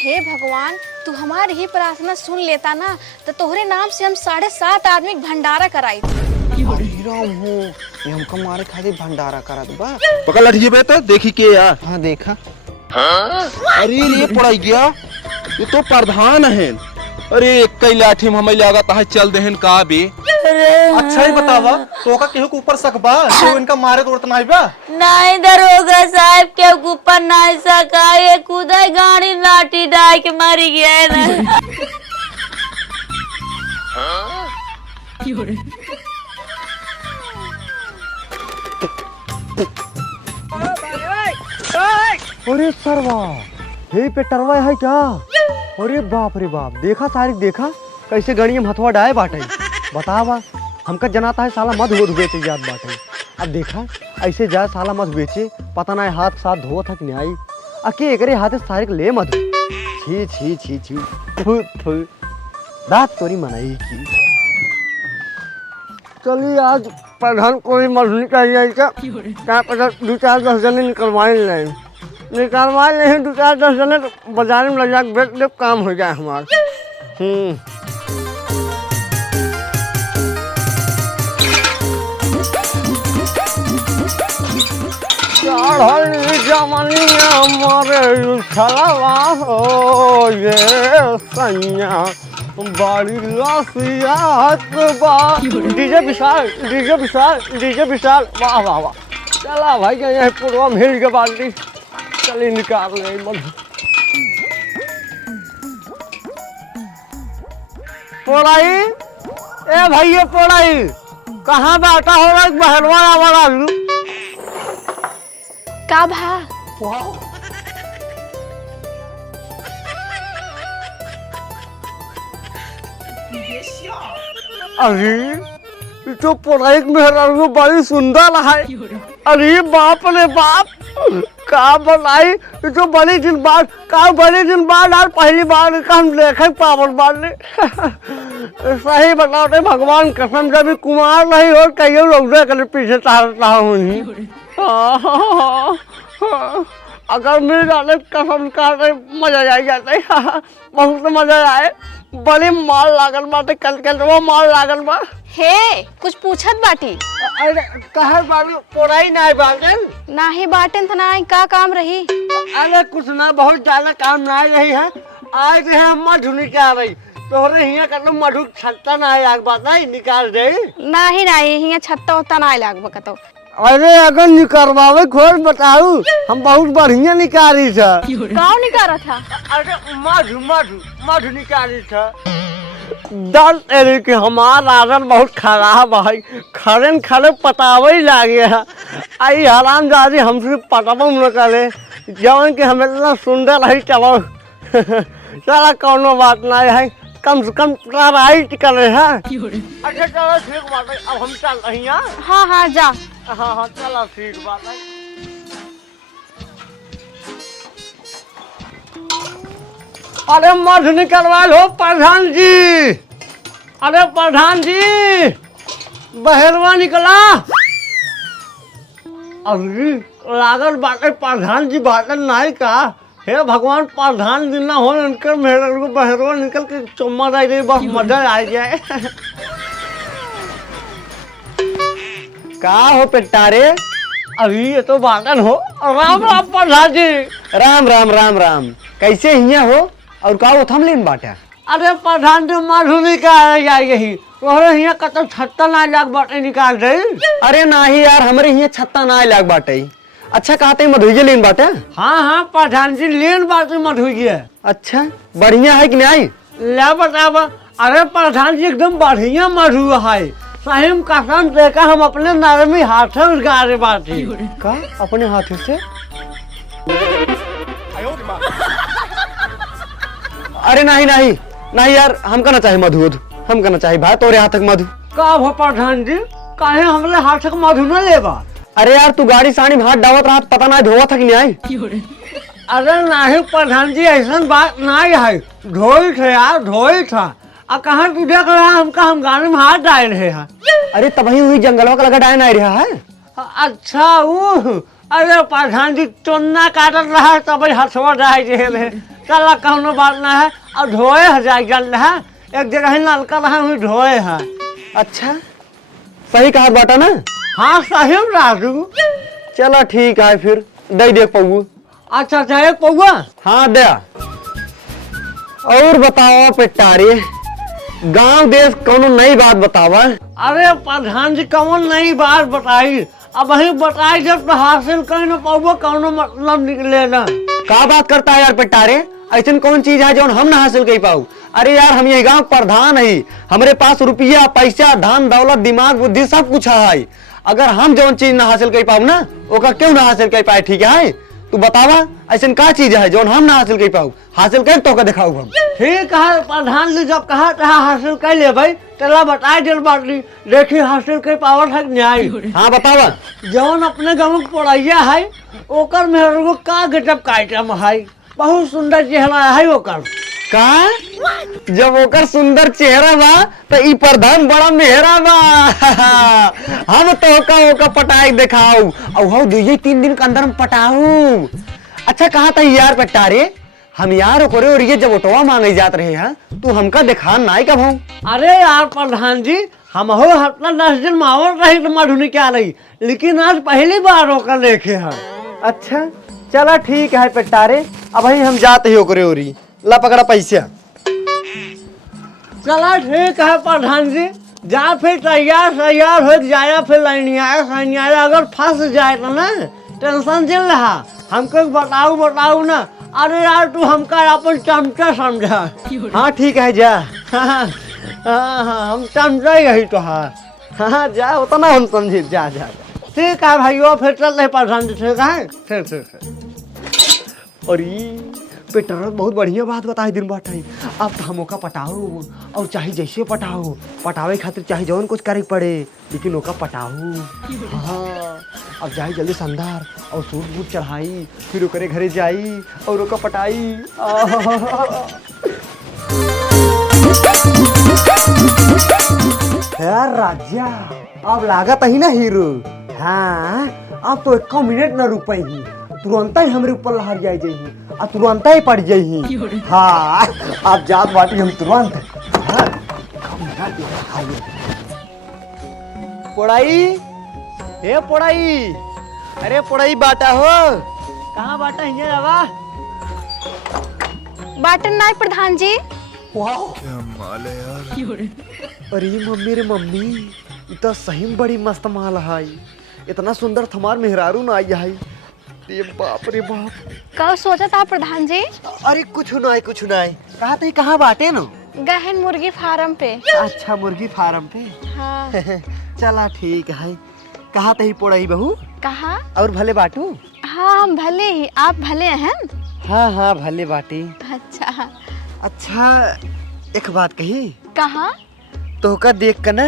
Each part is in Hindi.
हे भगवान, तू हमारी ही प्रार्थना सुन लेता ना तो तोहरे नाम से हम 7.5 आदमी भंडारा कराई। राम हो ये हमको मारे खातिर भंडारा करा दो बा। पकड़ लठी बेटा देखी के यार। हाँ देखा। अरे ये पड़ गया, ये तो प्रधान है। अरे कई लाठी में हमें लागत है चल देहन का बे। अच्छा ही बतावा तो का केहू के ऊपर सकबा तो इनका मारे तो नहीं बा। नहीं दरोगा साहब के ऊपर नहीं सका, ये कूदा गाड़ी लाठी डाल के मारी गया है ना। अरे सरवा हे पे टरवा है क्या? अरे बाप रे बाप, देखा तारीख देखा कैसे गणी में हथवा डाए बाटे। बतावा हमका जनाता है साला मत हो बेचे जात बाटे। अब देखा ऐसे जाए साला मत बेचे, पता ना हाथ साथ धो थक नहीं आई अके एकरे हाथे तारीख ले मत। छी छी छी छी थू थू बात तोरी मनाई की। चलिए आज प्रधान कोई मजदूरी चाहिए क्या पता 2-4-10 जने निकलवाए नहीं, निकलवाए नहीं 2-4-10 जने तो बाजार में लग जाए बेच दे काम हो जाए हमारा। जमानी हमारे छलवा हो ये सैया बड़ी लसियात बा। डीजे विशाल डीजे विशाल डीजे विशाल, वाह वाह वाह। चला भाई ये पूरा मिल के बाल्टी चली निकाल ले पोलाई। ए भाई ये पोलाई कहाँ बैठा हो रहा है? बहनवा आवारा का भा? अरे जो पोलाई मेहरा बड़ी सुंदर है। अरे बाप रे बाप, का बनाई जो बड़ी दिन बाद आज पहली बार का हम देखे पावन बार। सही बताओ तो भगवान कसम जब भी कुमार नहीं हो कहीं रोजे कर पीछे तारता हूँ। अगर मिल जाते कसम काटे मजा आ जाते, बहुत मजा आए। बड़ी माल लागल बाटे, कल वो माल लागल बा। हे कुछ पूछत बाटी? अरे कहे बाबू पोराई नहीं बाटन नाही बाटन था ना का काम रही? अरे कुछ ना बहुत ज्यादा काम नहीं रही है। आज है मधु निकाल रही तोहरे हिया कर मधु छत्ता ना आग बात नहीं निकाल दे। नाही नाही हिया छत्ता होता ना लाग बकतो। अरे अगर निकलवावे खोल बताऊ हम बहुत बढ़िया निकाली था। कौन निकाला था? अरे मधु मधु मधु निकाली था। दल तेरे के हमारा आदत बहुत खराब है, खरे खरे पतावे लागे है। आई हराम जादी हमसे पटावा न करे जवन के हमें इतना सुंदर है। चलो चला कौनो बात नहीं है, कम से कम ट्राई करे है। अच्छा चलो ठीक बात है, अब हम चल रही हैं। हाँ हाँ जा। हाँ हाँ चलो ठीक बात है। अरे मधु निकलवा लो प्रधान जी। अरे प्रधान जी बहरवा निकला। अरे लागल बाटे प्रधान जी बाटन नहीं का। हे भगवान प्रधान जी ना हो इनकर मेहर को बहरवा निकल के चुम्मा दे दे बस मजा आ जाए। का हो पेटारे? अभी ये तो बाटन हो। राम राम प्रधान जी। राम राम राम राम, कैसे हिया हो और का वो थम लेन बाटा? अरे प्रधान जी मधु निकाल जाएगी तोहरे हिया कतल छत्ता ना लाग बाटे निकाल दे। अरे नहीं यार, हमारे हिया छत्ता ना लाग बाटे। अच्छा कहते मधुइया लेन बाटे? हाँ हाँ प्रधान जी लेन बाटे मधु है। अच्छा बढ़िया है कि नहीं? ले बतावा। अरे प्रधान जी एकदम बढ़िया मधु है, सही में कसम देखा हम अपने नरमी हाथों में गारे बाटे। का अपने हाथों से? अरे नहीं नहीं नहीं यार, हम करना चाहिए मधु वधु, हम करना चाहिए भाई तोरे हाथ तक मधु। का हो प्रधान जी काहे हमरे हाथ तक मधु न लेबा? अरे यार तू गाड़ी साड़ी में हाथ डावत रहा पता नहीं धोवा था कि नहीं? अरे नहीं प्रधान जी ऐसा बात नहीं है, धोई थे यार धोई था। कहाँ तू देख रहा हमका हम गाड़ी में हाथ डाल रहे हैं। अरे तभी हुई जंगलवा का लगा डाय नहीं रहा है। अच्छा वो अरे प्रधान जी चोन्ना काटत रहा तब हथवा डाल रहे चला कौनो बात ना है और धोए है जाए जल है एक जगह ही नलका रहा हुई धोए है। अच्छा सही कहा बाटा ना। हाँ सही में राजू। चलो ठीक है फिर दे देख पाऊ। अच्छा अच्छा एक पौआ। हाँ दे। और बताओ पेटारे गांव देश कोनो नई बात बतावा। अरे प्रधान जी कौन नई बात बताई अब वही बताई जब तो हासिल कर न पाओ कौनो मतलब निकले ना। का बात करता है यार पेटारे ऐसा कौन चीज है जो हम ना हासिल कर पाऊ। अरे यार हम ये गांव प्रधान है हमारे पास रुपया पैसा धन दौलत दिमाग बुद्धि सब कुछ है। अगर हम जो चीज ना हासिल कर पाऊ ना ओका क्यों ना हासिल कर पाए। ठीक है तू बतावा ऐसा का चीज है जो हम ना हासिल कर पाऊ हासिल कर तो दिखाऊ हम। ठीक है प्रधान जी जब कहा था हासिल कर ले भाई तेला बताए दिल बाटली देखी हासिल कर पावर है न्याय। हाँ बतावा। जौन अपने गाँव पढ़ैया है ओकर मेरे को का गजब काटम है बहुत सुंदर चेहरा है ओकर। का जब ओकर सुंदर चेहरा बा तो ई प्रधान बड़ा मेहरा बा। हम तो ओका पटाई दिखाऊ और हो 2-3 दिन के अंदर हम पटाऊ। अच्छा कहा था यार पेटारे हम यार ओकरे और ये जब ओटवा मांगे जात रहे हैं तू हमका दिखा नाई कब हूँ। अरे यार प्रधान जी हम हो हफ्ता 10 दिन मावल रही तो मधुनी क्या रही लेकिन आज पहली बार ओकर देखे हैं। अच्छा चला ठीक है पेटारे अब हम जाते ही ओकरे ओरी ला पकड़ा पैसा। चला ठीक है प्रधान जी जा फिर तैयार हो जाया फिर लाइनिया अगर फंस जाए तो ना टेंशन चल रहा हमको बताऊ ना। अरे यार तू हमका अपन चमचा समझा। हाँ ठीक है जा। हाँ, हम चमचा यही तो हाँ। हाँ जा उतना हम समझे जा जा। ठीक है भाइयों फिर चल रहे प्रधान जी ठीक है ठीक। अरे पेटारा बहुत बढ़िया बात बताई दिन बाटे। अब तो हम ओका पटाऊ और चाहे जैसे पटाऊ पटावे खातिर चाहे जौन कुछ करे पड़े लेकिन ओका पटाऊ। हाँ अब जाए जल्दी संधार और सूट बूट चढ़ाई फिर ओकरे घरे जाई और ओका पटाई। यार राजा अब लागत ही ना हीरो। हाँ अब तो 1 मिनट न रुपई ही तुरंत ही हमरे ऊपर लहर जाए जाही और तुरंत ही पड़ जाही। हाँ आप जात बाटी हम तुरंत। हाँ, पोड़ाई हे पोड़ाई अरे पोड़ाई बाटा हो कहाँ बाटा है रवा बाटन नाई प्रधान जी। अरे मम्मी रे मम्मी इतना सही में बड़ी मस्त माल है इतना सुंदर थमार मेहरारू ना आई है। रे बाप कब सोचा था प्रधान जी। अरे कुछ नहीं कहा थे कहाँ बाटे न गहन मुर्गी फार्म पे। अच्छा मुर्गी फार्म पे। हाँ चला ठीक है कहा थे पोड़ाई बहू कहा और भले बाटू। हाँ हम भले ही आप भले हैं। हाँ भले बाटी। अच्छा एक बात कही कहा तो का देख कर ना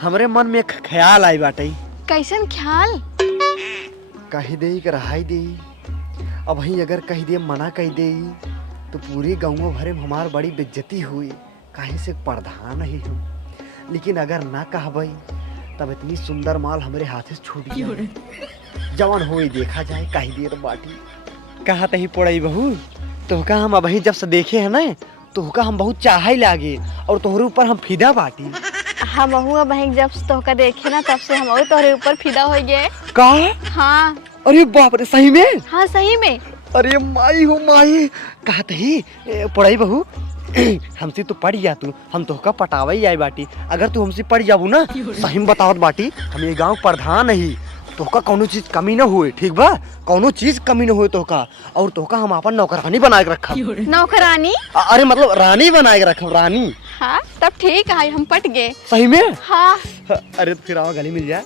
हमरे मन में एक ख्याल आई बाटे। कैसन ख्याल। कही दे कर रहाई दे अब ही अगर कही दे मना कही दे तो पूरे गाँव भरे में हमार बड़ी बेइज्जती हुई कहीं से प्रधान ही हूँ। लेकिन अगर ना कहबई तब इतनी सुंदर माल हमारे हाथ से छूट गया जवान हो देखा जाए कही देर बाटी। कहा तही पड़ई बहू तोहका हम अभी जब से देखे है ना तोहका हम बहुत चाह ही लागे और तोहरे ऊपर हम फिदा बाटी। हम बहन जब तोहका देखे ना तब से हम तोहरे ऊपर फिदा हो गए। का हाँ अरे बाप रे सही में। हाँ सही में। अरे माई हो माई कहा तही पढ़ाई बहू हमसे तो पढ़ जा तू हम तोहका पटावा ही आई बाटी। अगर तू हमसे पढ़ जाबू ना सही में बतावत बाटी हम ये गाँव प्रधान ही तोहका कौनो चीज कमी न हुए। ठीक बा कौनो चीज कमी न हुए तोहका और तोहका हम अपन नौकरानी बना के रखा। नौकरानी अरे मतलब रानी बना के रखा रानी। हाँ तब ठीक है हम पट गए। सही में। हाँ अरे फिर आओ गली मिल जाए।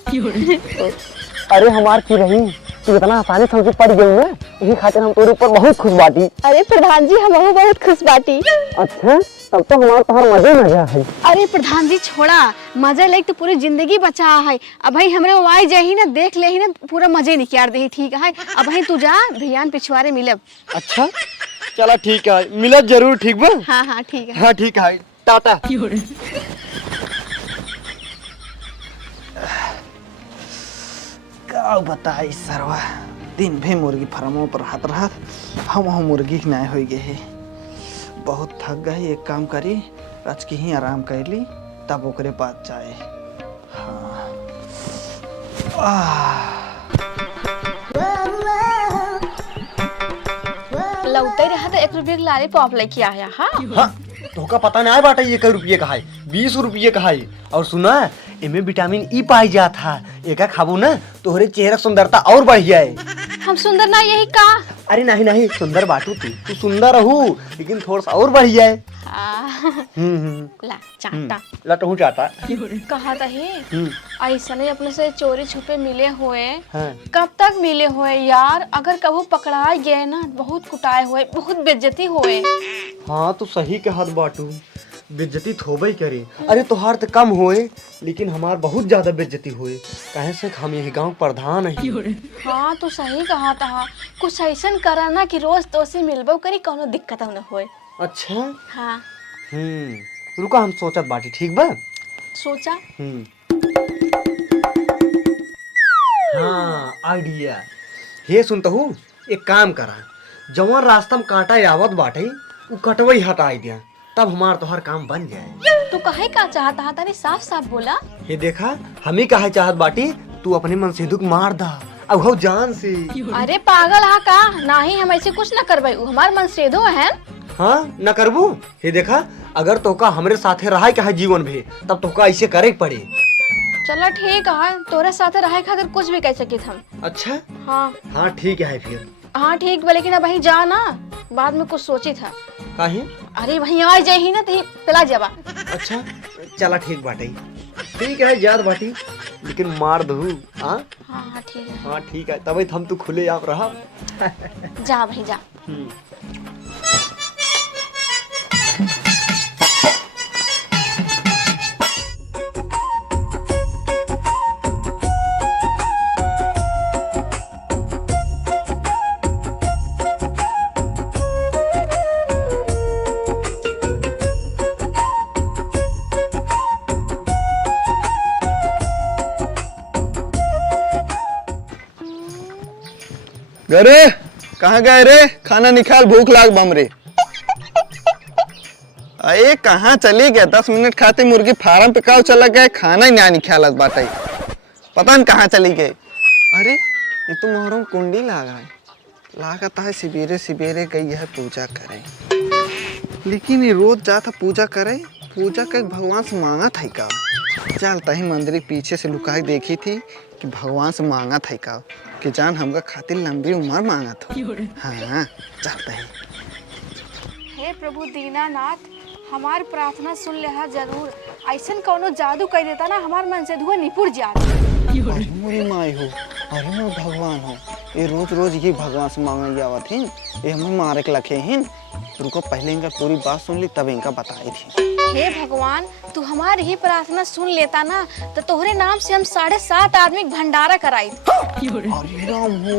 अरे हमार की रही तू इतना आसानी से हमसे पड़ गई ना यही खातिर हम तेरे ऊपर बहुत खुश बाटी। अरे प्रधान जी हम बहुत खुश बाटी। अच्छा तब तो हमारा तोहर मजे है। अरे प्रधान जी छोड़ा मजा लेके तो पूरी जिंदगी बचा है। अब भाई हमरे वाई जाही ना देख ले ही ना पूरा मजे निकाल दे। ठीक है अब भाई तू जा भियान पिछवाड़े मिलब। अच्छा चला ठीक है मिलत जरूर। ठीक बा। हाँ ठीक है। हाँ ठीक है टाटा। का बताई सरवा दिन भी मुर्गी फार्मों पर हाथ रहा हम मुर्गी की न्याय हो गए है। बहुत थक गई, एक काम करी आज की ही आराम कर ली तब ओकरे पास जाए। हाँ लौटे रहा तो 1 रुपये के लाली पॉप लेके आया। हाँ हाँ तोका पता नहीं बाटा ये कई रुपये का है, 20 रुपये का है। और सुना इनमें विटामिन ई पाई जाता है, एक खाबू ना तोहरे चेहरा सुंदरता और बढ़ जाए। हम सुंदर ना यही का। अरे नहीं नहीं सुंदर बाटू तू सुंदर रहू लेकिन थोड़ा सा और बढ़ जाए। ला चाटा लटहू चाटा कहा था ही ऐसा नहीं अपने से चोरी छुपे मिले हुए। हाँ। कब तक मिले हुए यार? अगर कबू पकड़ाए गए ना बहुत कुटाए हुए, बहुत बेइज्जती हुए। हाँ तो सही के हाथ बाटू बेइज्जती थोबई करे। अरे तोहार तो कम होए लेकिन हमार बहुत ज्यादा बेइज्जती हुए, कहे से हम यही गांव प्रधान है। हाँ तो सही कहा था, कुछ ऐसा करा ना कि रोज तो से मिलबो करी, कोनो दिक्कत न होए। अच्छा हाँ रुका हम सोचत बाटी, ठीक बा? सोचा हाँ आइडिया हे सुनता हूँ, एक काम करा जवन रास्ता में कांटा आवत बाटे उ कटवई हटा दिया तब हमार तोहर काम बन जाए। तू कहे का चाहता है? तारी साफ साफ बोला। ये देखा हम ही कहे चाहत बाटी तू अपने मन से दुख मार दा अब हो जान से। अरे पागल हा का? नहीं हम ऐसे कुछ न करबे, हमार मन से दो है। हाँ न करबू। ये देखा अगर तोका हमरे साथे रहा के है जीवन भे तब तोका ऐसे करे पड़े। चलो ठीक है, तोरे साथे रहे खातिर कुछ भी कह सकित हम। अच्छा हाँ हाँ ठीक है फिर। हाँ ठीक बा, लेकिन अब वहीं जा ना, बाद में कुछ सोची था। काहे? अरे वहीं आ जाही ना तो पिला जाबा। अच्छा चला ठीक बाटे, ठीक है याद बाटी लेकिन मार दू। हाँ हाँ ठीक है। हाँ ठीक है तभी हम तू खुले आप रहा। जा भाई जा। गरे कहाँ गए रे? खाना निकाल, भूख लाग बम रे। अरे कहाँ चली गए? 10 मिनट खाते मुर्गी फार्म पे काव चला गए, खाना ही ना निकालत बाटे, पता नहीं कहाँ चली गए। अरे ये तो मोहरम कुंडी लागता है सवेरे सवेरे गई है पूजा करे, लेकिन ये रोज जाता पूजा करे, पूजा का भगवान से मांगा था का। चलता ही मंदिर पीछे से लुकाई देखी थी कि भगवान से मांगा था का कि जान हमका खातिर लंबी उम्र मांगा था। हाँ चलता है। हे प्रभु दीनानाथ, हमार प्रार्थना सुन ले जरूर। ऐसा कोनो जादू कर देता ना हमार मन से धुआं निपुर जा। अरे मोरी माई हो, अरे मोर भगवान हो, ये रोज रोज ये भगवान से मांगे आवत हिन, ये हमें मारे के लखे हिन। रुको पहले इनका पूरी बात सुन ली तब इनका बताई थी। हे भगवान, तू हमारी ही प्रार्थना सुन लेता ना तो तोहरे नाम से हम 7.5 आदमी के भंडारा कराई। अरे राम हो,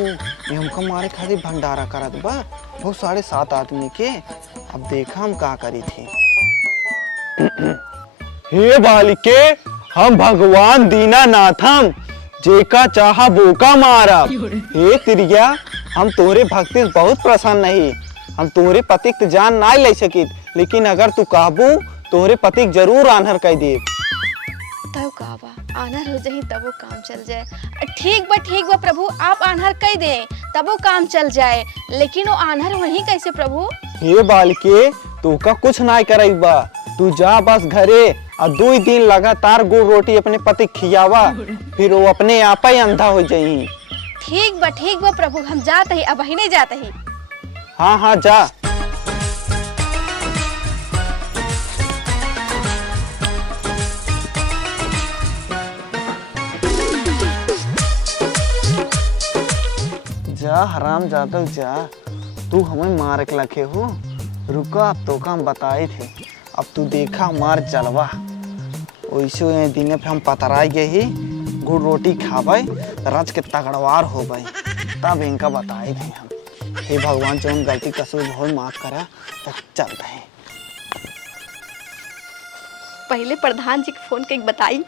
ये हमका मारे खातिर भंडारा करत बा वो 7.5 आदमी के। अब देखा हम का करी थी। हे बालिके, हम भगवान दीनानाथम जेका चाहा बोका मारा। हे तिरिया, हम तोरे भक्ति से बहुत प्रसन्न नहीं, हम तोरे पतिक तो जान ना ले सकित, लेकिन अगर तू कहबू तोरे पतिक जरूर आन्हर कह दे। तब कहबा आन्हर हो जाही तब वो काम चल जाए। ठीक बा प्रभु, आप आन्हर कह दे तब वो काम चल जाए, लेकिन वो आन्हर वही कैसे प्रभु? हे बालिके, तू का कुछ ना करई बा, तू जा बस घरे और 2 दिन लगातार गुड़ रोटी अपने पति खियावा, फिर वो अपने आप ही अंधा हो जाई। ठीक बा प्रभु, हम जाते ही, अब ही नहीं जाते ही। हाँ हाँ जा। जा हराम जादव जा, तू हमें मार के लखे हो। रुका अब तो हम बताए थे, अब तू देखा मार जलवा। वैसे दिन पे हम पतराई गए ही गुड़ रोटी खावे रच के तगड़वार हो गए, तब इनका बताए थे हम। हे भगवान, जो हम गलती कसूर हो माफ करा, तब चलते हैं। पहले प्रधान जी के फोन के बताई।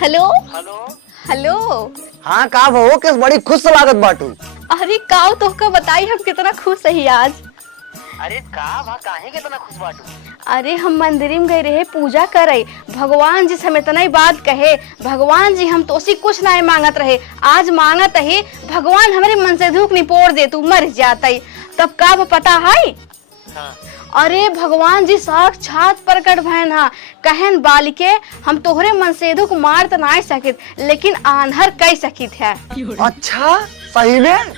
Hello hello. हाँ का हो किस बड़ी खुश लागत बाटू। अरे काऊ तो का बताई हम कितना खुश है आज। अरे का भा काहे कितना खुश बाटू। अरे हम मंदिर में गए रहे पूजा करे, भगवान जी से इतना ही बात कहे, भगवान जी हम तो कुछ नहीं मांगत रहे, आज मांगत है भगवान हमारे मन से धूप निपोड़ दे तू मर जाता। तब का पता है? हाँ। अरे भगवान जी साक्षात प्रकट भयन हा, कहन बालिके हम तोहरे मन से दुख मार तो नहीं सकित लेकिन आन्हर कह सकित है। अच्छा सही में?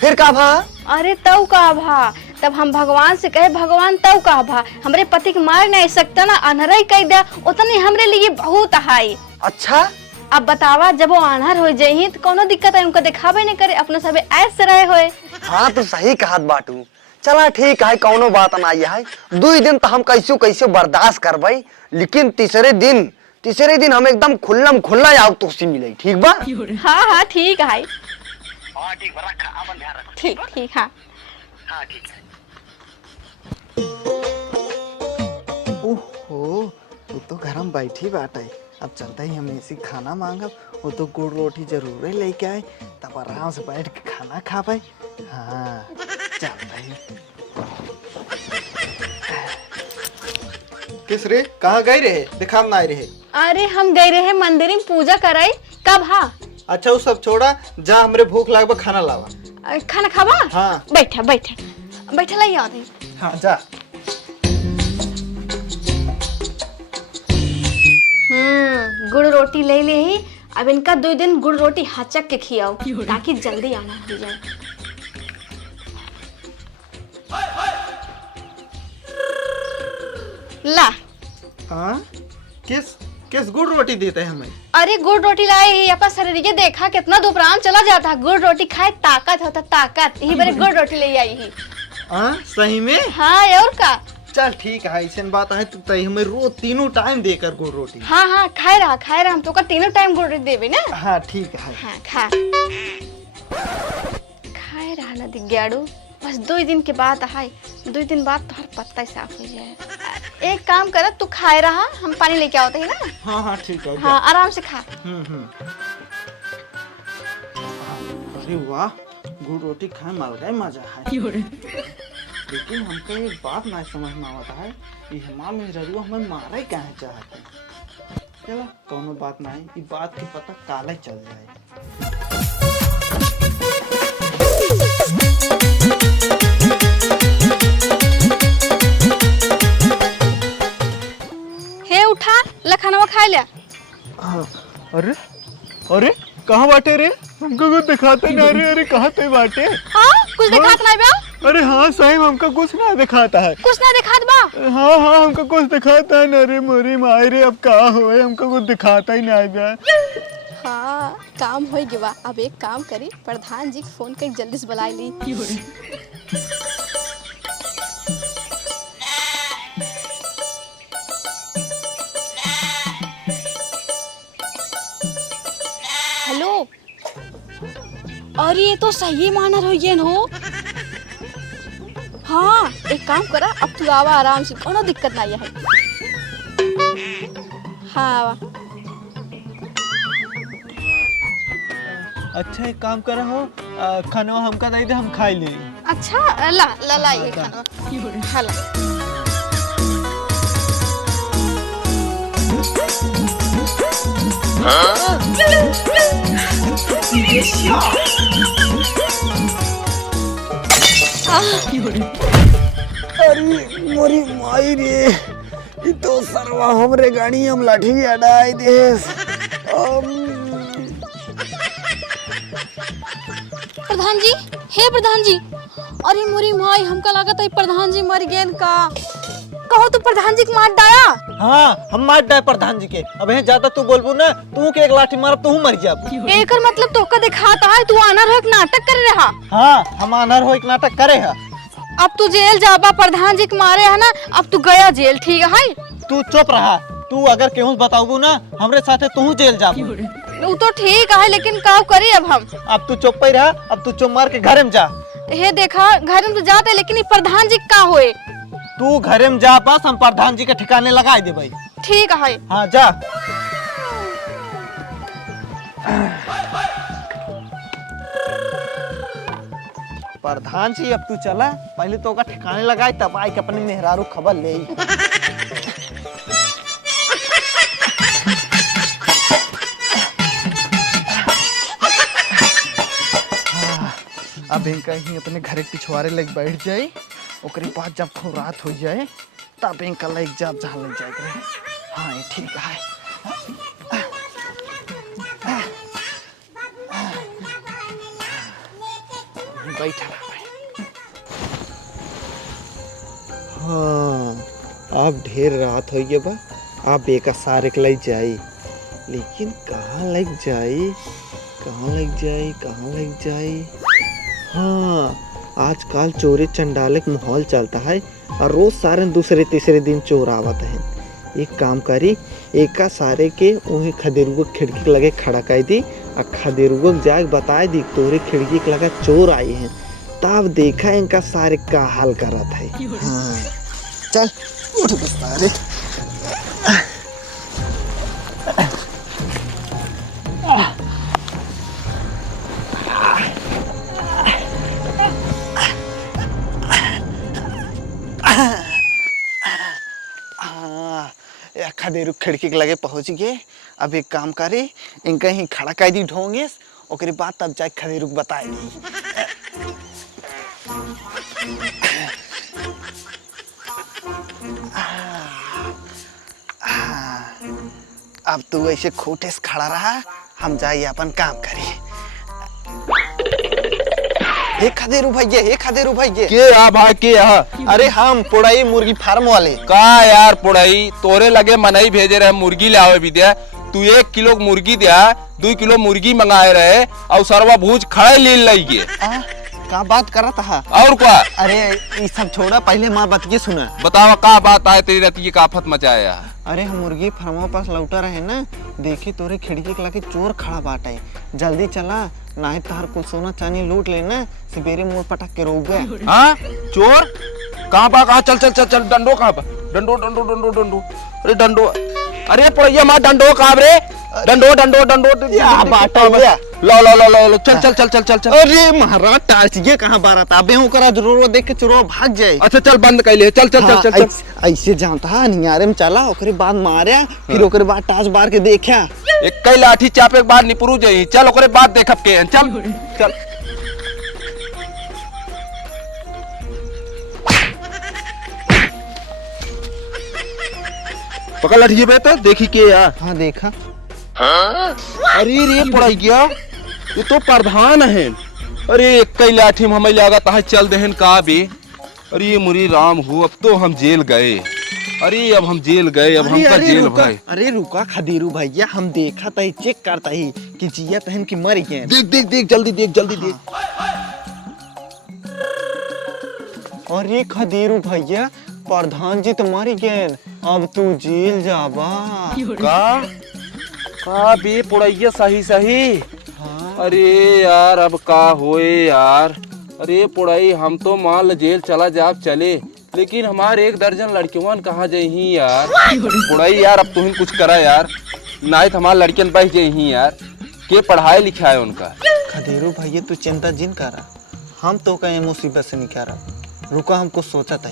फिर का भा? अरे तव का भा, तब हम भगवान से कहे भगवान तव का भा, हमरे पति के मार नहीं सकता ना, अनहरा ही कह दिया उतने हमरे लिए बहुत है। अच्छा अब बतावा जब वो अनहर हो जाही तो कोनो दिक्कत है, उनको दिखावे नहीं करे, अपने सब ऐसे रहे होए। हाँ तो सही कहत बाटू। चला ठीक है कौनो बात नहीं है, 2 दिन तो हम कैसे बर्दाश्त करबई, लेकिन तीसरे दिन हम एकदम खुल्लम खुल्ला आओ तुझसे मिले, ठीक बा? हाँ हाँ ठीक है। हाँ ठीक बा, रखा अपन ध्यान रखो। ठीक ठीक हाँ। हाँ ठीक है। ओहो वो तो घर में बैठी बाटे, अब चलता ही हम ऐसी खाना मांगब, वो तो गुड़ रोटी जरूर लेके आए, तब आराम से बैठ के खाना खा पाए। हाँ चलता ही। किस रे कहाँ गए रहे, दिखा ना आए रहे। अरे हम गए रहे मंदिर में पूजा कराई। कब? हाँ अच्छा वो सब छोड़ा, जा हमरे भूख लागबा खाना लावा। खाना खावा? हाँ। बैठा बैठा बैठा लाई याद है। हाँ जा। गुड़ रोटी ले ले ही, अब इनका 2 दिन गुड़ रोटी हचक के खियाओ ताकि जल्दी आना हो जाए। ला। हाँ किस गुड़ रोटी देते हैं हमें? अरे गुड़ रोटी लाए ही, अपना शरीर के देखा कितना दोपहर चला जाता है, गुड़ रोटी खाए ताकत होता ताकत, यही बारे गुड़ रोटी ले आई ही। हाँ सही में? हाँ और का। चल ठीक है, ऐसी बात है तो तई हमें रोज 3 टाइम देकर गुड़ रोटी। हाँ हाँ खाए रहा हम तो का 3 टाइम गुड़ रोटी देवे ना। हाँ ठीक है। हाँ खा खाए रहा ना दिग्याड़ू, बस 2 दिन के बाद है, 2 दिन बाद तो हर पत्ता ही साफ हो जाए। एक काम कर तू खाए रहा, हम पानी लेके आओते है ना। हाँ हाँ ठीक है। हाँ आराम से खा। अरे वाह, गुड़ रोटी खाए में अलग मजा है। लेकिन हमको एक बात नहीं समझ में आता है कि हमारा मेहररुआ हमें मारे काहे चाहते हैं। चलो कोनो बात नहीं, ये बात की पता काले चल जाए। हे उठा लखनवा खा लिया। अरे अरे कहाँ बाटे रे, हमको कुछ दिखाते नहीं रे। अरे कहाँ ते बाटे? हाँ कुछ दिखात नहीं बा? अरे हाँ सही में हमका कुछ ना दिखाता है। कुछ ना दिखात बा? हाँ हाँ हमका कुछ दिखाता है ना रे, मोरी माई रे, अब कहाँ होए, हमका कुछ दिखाता ही नहीं बा। हाँ काम हो गया, अब एक काम करी, प्रधान जी फोन कर जल्दी से बुला ली। हेलो। अरे ये तो सही मानर हो ये हो। हाँ एक काम करा, अब तू आवा आराम से, कोनो दिक्कत नहीं है। हाँ आवा। अच्छा एक काम करा हो, खाना हमका दे दे, हम खाई ले। अच्छा ला ला ला ये खाना खा ला। अरे मोरी माई रे, ये तो सरवा हमरे गाड़ी हम लाठी अड़ाई देस। प्रधान जी, हे प्रधान जी, अरे मोरी माई हमका लागत है प्रधान जी मर गए का। कहो तो प्रधान जी के मार डाया। हाँ हम मार डाय प्रधान जी के, अब यहाँ ज्यादा तू बोलबू ना, तू के एक लाठी मारब तू मर जाब। एकर मतलब तोका दिखाता है तू आना रहो, नाटक कर रहा। हाँ हम आनर हो एक नाटक करे है। अब तू जेल जाबा, प्रधान जी के मारे है ना, अब तू गया जेल, ठीक है? तू चुप रहा, तू अगर केहू बताऊबू ना हमरे साथे तू जेल जाब। वो तो ठीक है, लेकिन का करी अब हम? अब तू चुप ही रहा, अब तू चुप मार के घर में जा। हे देखा घर में तो जाते, लेकिन ये प्रधान जी का होए। तू घर में जा, बस हम प्रधान जी के ठिकाने लगा दे भाई। ठीक है। हाँ जा। प्रधान जी अब तू चला, पहले तो ओका ठिकाने लगाए तब आई के अपने मेहरारू खबर ले आई। अब इनका ही अपने घर के पिछवाड़े लग बैठ जाए, ओकरे बाद जब खूब रात हो जाए तब इनका लग जा जहाँ लग जाए करे। हाँ ये ठीक है। बैठा हाँ, अब ढेर रात हो गया बा, आप बेका सारे के लग जाई, लेकिन कहाँ लग जाई, कहाँ लग जाई, कहाँ लग जाई। हाँ, आजकल चोरी चंडाले का माहौल चलता है और रोज सारे दूसरे तीसरे दिन चोर आवत हैं। एक काम करी, एक का सारे के वही खदेरुआ खिड़की के लगे खड़ा कर दी और खदेरुआ जाके बताए दी तोरे खिड़की के लगा चोर आए हैं, तब देखा इनका सारे का हाल करत है। हाँ, चल उठ सारे। खदेरू खिड़की के लगे पहुंच गए। अब एक काम करे, इनका ही खड़ा कर दी ढोंगे, ओकरे बाद तब जाके खदेरू बताए दी। अब तू ऐसे खोटे से खड़ा रहा, हम जाइए अपन काम करिए। हे खदेरू भैया, हे खदेरू भैया। के आ भाई के आ? अरे हम पुड़ाई मुर्गी फार्म वाले। का यार पुड़ाई तोरे लगे मनई भेजे रहे मुर्गी ले आवे विद्या, तू 1 किलो मुर्गी दिया, 2 किलो मुर्गी मंगाए रहे और सरवा भूज खड़े ले लगे। का बात करत था? और क्या? अरे ये सब छोड़ा, पहले माँ बतिए सुना। बतावा का बात आए तेरी रतिये का आफत मचाया। अरे हम मुर्गी फार्म पास लौटा रहे ना, देखी तोरे खिड़की के लगे चोर खड़ा बाटे, जल्दी चला, नहीं तार कुछ सोना चांदी लूट लेना, सवेरे मोर पटक के रोक गए। हाँ चोर कहाँ बा? कहाँ? चल चल चल चल, डंडो कहाँ बा? डंडो डंडो डंडो डंडो, अरे डंडो, अरे पुड़ैया माँ डंडो कहाँ रे? डंडो डंडो डंडो लो लो लो लो लो, चल चल चल चल चल चल। अरे महाराज टार्च ये कहाँ बारत आबे ओकरा जरूर देख के चोर भाग जाए। अच्छा चल बंद कर ले, चल चल चल चल चल। ऐसे जानता है नियारे में चला, ओकरे बाद मारया, फिर ओकरे बाद टार्च बार के देखा, एक कई लाठी चापे के बाद निपरू जाई, चल ओकरे बाद देखब के चल चल। पकड़ लाठी बे तो देखी के यार। हाँ देखा। अरे रे पड़ गया, ये तो प्रधान है। अरे एक कई लाठी में हमें लगा था चल देहन का बे। अरे मुरी राम हो, अब तो हम जेल गए। अरे अब हम जेल गए, अब हम का जेल भाई। अरे रुका खदेरू भैया, हम देखा था, चेक करता ही कि जिया तहन की मर गए। देख देख देख, जल्दी देख जल्दी देख। अरे खदेरू भैया, प्रधान जी तो मर गए, अब तू जेल जाबा। का बे पुड़ैया सही सही। अरे यार अब का होए यार। अरे पुड़ाई हम तो मान जेल चला जाब चले, लेकिन हमारे 1 दर्जन लड़कियों कहाँ जाही यार। पुड़ाई यार अब तुम कुछ करा यार, नहीं तो हमारे लड़कियन बह जाही यार, के पढ़ाई लिखा है उनका। खदेरू भैया तू चिंता जिन करा, हम तो कहीं मुसीबत से नहीं करा, रुका हमको सोचा था।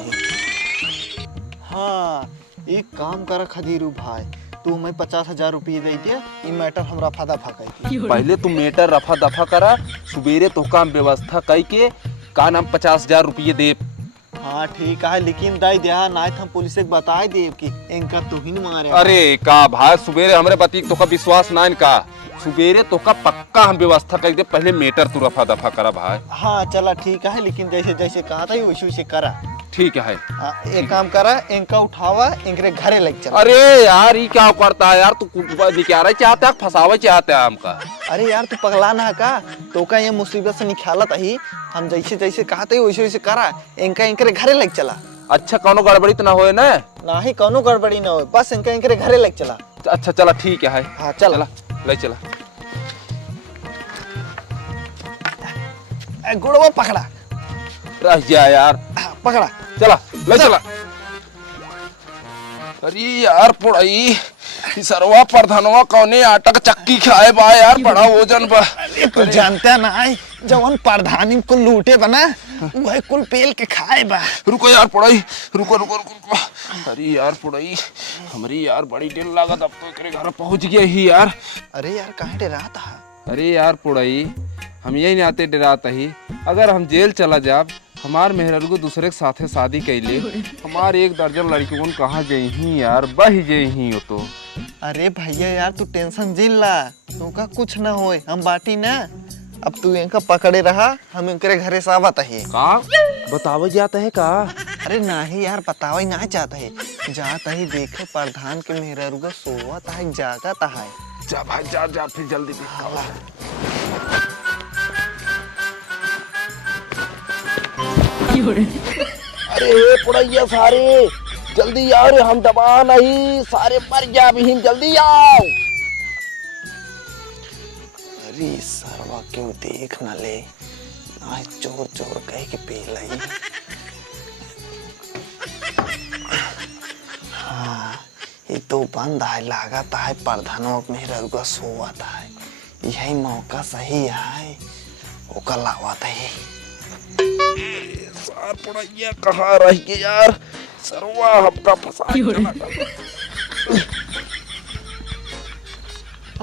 हाँ एक काम करा खदेरू भाई, तू हमें 50,000 रुपये दे दिया, ये मैटर हम रफा दफा कर। पहले तुम मैटर रफा दफा करा, सुबेरे तो काम व्यवस्था कई के का नाम 50,000 रुपये दे। हाँ ठीक है, लेकिन दाई ध्यान ना हम पुलिस को बता दे कि इनका तू ही मारे। अरे का भाई सुबेरे हमरे पति तो का विश्वास ना इनका, सुबेरे तो का पक्का हम व्यवस्था कर दे, पहले मैटर तू रफा दफा करा भाई। हाँ चला ठीक है, लेकिन जैसे जैसे कहा था वैसे वैसे करा। ठीक है। एक काम करा, इनका उठावा, इनके घरे लग चला। अरे यार ये क्या करता है यार, तू निकाला चाहता है, फंसावा चाहता है हमका। अरे यार तू पगला ना का, तो का ये मुसीबत से निकालत ही, हम जैसे जैसे कहा था वैसे वैसे करा, इनका इनके घरे लग चला। अच्छा कौनो गड़बड़ी तो ना होए ना? ना ही कौनो गड़बड़ी ना हो, बस इनका इनके घरे लग चला। अच्छा चला ठीक है। हाँ चला ले चला। गुड़वा पकड़ा, रह जा यार, पकड़ा, चला ले चला। अरे यार पुड़ाई सरवा प्रधानवा कौने आटा का चक्की खाए बा यार, बड़ा वजन बा। तू जानता ना है जवन प्रधानी को लूटे बना वह कुल पेल के खाए बा। रुको यार पुड़ाई, रुको रुको रुको रुको। अरे यार पुड़ाई, हमारी यार बड़ी देर लागत, अब तो एकरे घर पहुंच गए ही यार। अरे यार कहाँ डरा था? अरे यार पुड़ाई, हम यही नाते डराता ही, अगर हम जेल चला जाब, हमार मेहररू को दूसरे के साथे शादी कैले, हमार 1 दर्जन लड़कियों कहाँ गई ही यार, बह गई ही हो तो। अरे भैया यार तू टेंशन जिन ला, तुमका कुछ ना होए, हम बाटी ना। अब तू इनका पकड़े रहा, हम इनके घरे से आवत है। का बतावा जाता है का? अरे नहीं यार बतावा ही ना चाहता है, जाता ही देखे प्रधान के मेहररू का सोवत है, जागत है। जा भाई जा जा, फिर जल्दी दिखावा। अरे पुड़ैया सारे जल्दी आओ रे, हम दबा नहीं, सारे मर जा भी, जल्दी आओ। अरे सरवा क्यों देख न ले, ना चोर चोर कह के पी लाई। हाँ ये तो बंद है, लागत है प्रधानों मेहररू का सोवत है, यही मौका सही है, ओका लावत है। सार पुड़ैया कहाँ रह गए यार, सरवा हमका फंसा के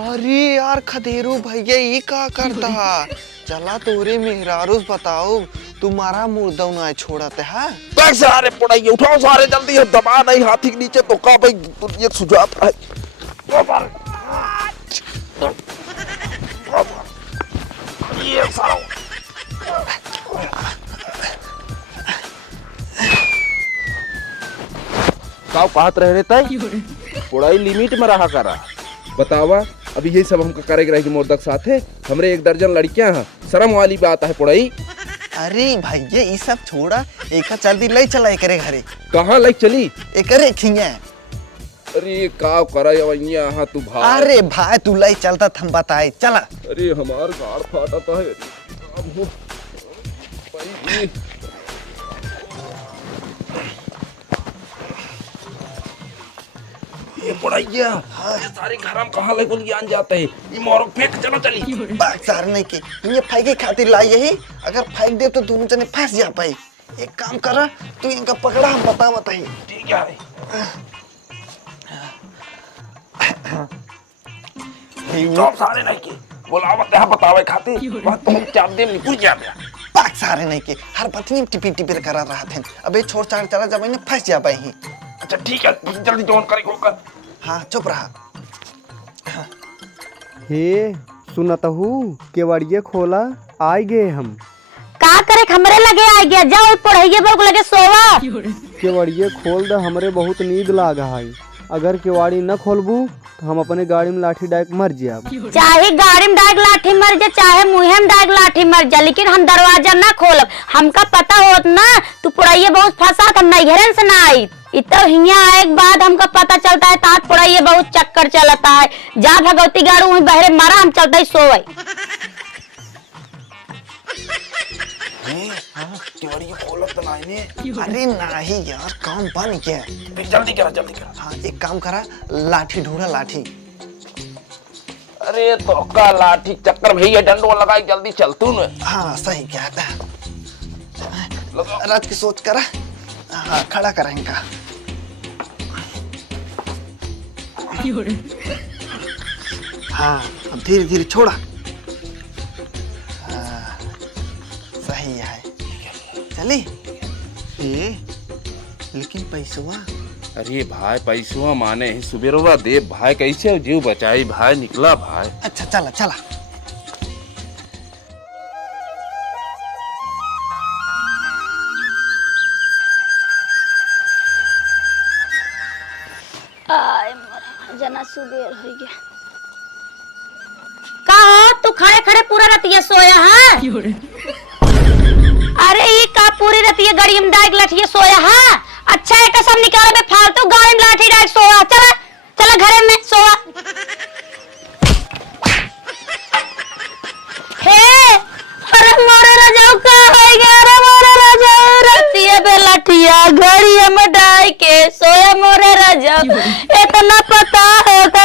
अरे यार खदेरू भैया ये का करता है? चला तोरे मेहरारू बताओ, तुम्हारा मुर्दा ना छोड़ते है। बैग सारे पुड़ैया उठाओ सारे जल्दी, हम दबा नहीं हाथी के नीचे तो का भाई ये सुझाता है। ये सारा का बात रह रहे तय, पुड़ाई लिमिट में रहा करा। बतावा अभी यही सब हमको करेगा रही मोर्दक साथ है, हमरे 1 दर्जन लड़कियां हैं, शर्म वाली बात है पुड़ाई। अरे भैया ये सब छोड़ा, एक जल्दी ले चला एकरे घरे। कहाँ लाइक चली? एकरे खिंगे। अरे का करा यहाँ तू भाई। अरे भाई तू ले चलता हम बताए चला। अरे हमार गाड़ फाटा है। ये पुड़ैया, ये सारे घर हम कहाँ ले गुल जान जाते हैं, ये मोर फेंक चलो चली। बाग सार नहीं की, ये फाइके खातिर लाई यही, अगर फाइक दे तो दोनों जने फंस जा पाई। एक काम करा, तू इनका पकड़ा हम बताई। ठीक है। चौप सारे नहीं की, बोलावत है बतावे खातिर, बात तो हम 4 दिन निकुल जाते। बाग सारे नहीं की, हर पत्नी टिपी टिपी करा रहा थे, अबे छोड़ छाड़ चला जा मैंने फंस जा पाई। अच्छा ठीक है, जल्दी जोन करे खोल। हाँ चुप रहा। हे सुनतहू केवड़िए खोला, आए गए हम। का करे हमरे लगे आ गया, जाओ पढ़ाइए लोग लगे सोवा। केवड़िए खोल दे, हमरे बहुत नींद लागा है, अगर केवाड़ी न खोलबू तो हम अपने गाड़ी में लाठी डायक मर जाब। चाहे गाड़ी में डायक लाठी मर जा, चाहे मुँह में डायक लाठी मर जा, लेकिन हम दरवाजा ना खोलब। हमका पता होत ना तू पढ़ाइए बहुत फंसा, हम नहीं घरन से ना आई, इतना हिया आए के बाद हमको पता चलता है तात पढ़ाइए बहुत चक्कर चलता है। जा भगवती गाड़ू वहीं बहरे मारा, हम चलता ही सोए। अरे नहीं यार काम बन गया, जल्दी करा जल्दी करा। हाँ एक काम करा, लाठी ढूंढा लाठी। अरे तो का लाठी चक्कर भैया, डंडो लगाई, जल्दी चल तू न। हाँ सही क्या था, रात की सोच करा। हाँ खड़ा करा इनका। हाँ अब धीरे धीरे छोड़ा। हाँ, सही है चली। लेकिन पैसवा? अरे भाई पैसवा माने ही सुबेरवा दे भाई, कैसे जीव बचाई भाई, निकला भाई। अच्छा चला चला। जना सुबेर हो गया। कहा तू खड़े खड़े पूरा रतिया सोया है? अरे ये का पूरी रतिया गाड़ी में डायक लाठी सोया है? अच्छा है का सब निकाल में फालतू गाड़ी में लाठी डायक सोया। चला चला घरे में सोया। हे अरे मोरे रजाऊ का हो गया, अरे मोरे रजाऊ रतिया पे लाठिया गाड़ी में डायक के सोया मोरे रजाऊ। इतना पता होता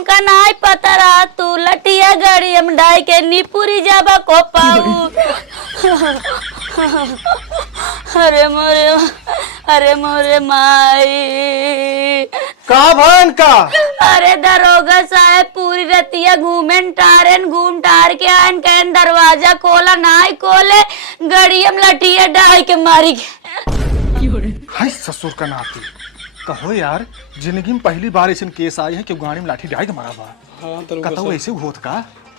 हमका नहीं पता रहा तू लटिया गाड़ी हम डाई के निपुरी जाबा को पाऊ। अरे मोरे माई का भन का अरे दरोगा साहब पूरी रतिया घूम टार के आन कहन दरवाजा खोला नहीं खोले गड़ी हम लटिया डाई के मारी के। हाय ससुर का नाती कहो यार, जिंदगी में पहली बार ऐसा केस आई है कि गाड़ी में लाठी डाल के मारा बा। हाँ दरोगा कतौ साहब, ऐसे होत का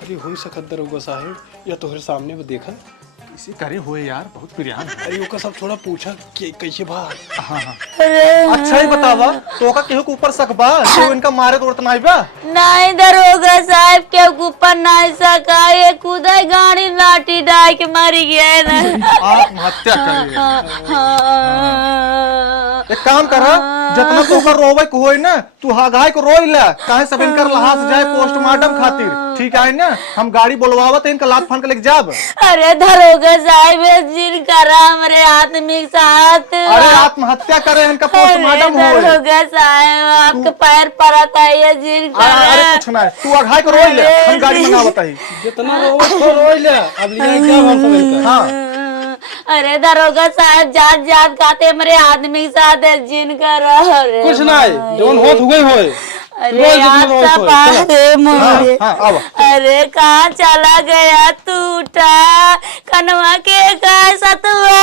अरे हो सकत दरोगा साहब, या तोहरे सामने में देखा। इसे करे हुए यार, बहुत प्रियान है। अरे ओका सब थोड़ा पूछा कि कैसे बा। हाँ हाँ अच्छा ही बतावा तो का केहू के ऊपर शक बा तो इनका मारे तो नहीं बा। नहीं दरोगा साहब के ऊपर नहीं सका ये खुदा गाड़ी लाठी डाई के मारी गया है ना। आत्महत्या करे। एक काम करा, जितना तो का रोवे को होई ना तू हागाय को रोई ला, काहे सब इनकर लहास जाए पोस्टमार्टम खातिर, ठीक है ना। हम गाड़ी बुलवावत इनका लात फान के लेके जाब। अरे दरोगा साहब जिन करा हमारे आदमी साथ। अरे आत्महत्या करे इनका पोस्टमार्टम हो। दरोगा साहब आपके पैर पड़ता है ये जिन अरे करा। कुछ ना, तू अघाय को रोई ले, हम गाड़ी मंगावत ही। जितना रोवत हो रोई ले, अब लिया क्या हम सब इनका। हाँ अरे दरोगा साहब जात जात खाते हमारे आदमी के साथ जिन करा। अरे कुछ नहीं, जोन होत हुए होए। अरे आपका पारे मोरे। हाँ आवा। अरे कहाँ चला गया टूटा कनवा के का सतवा।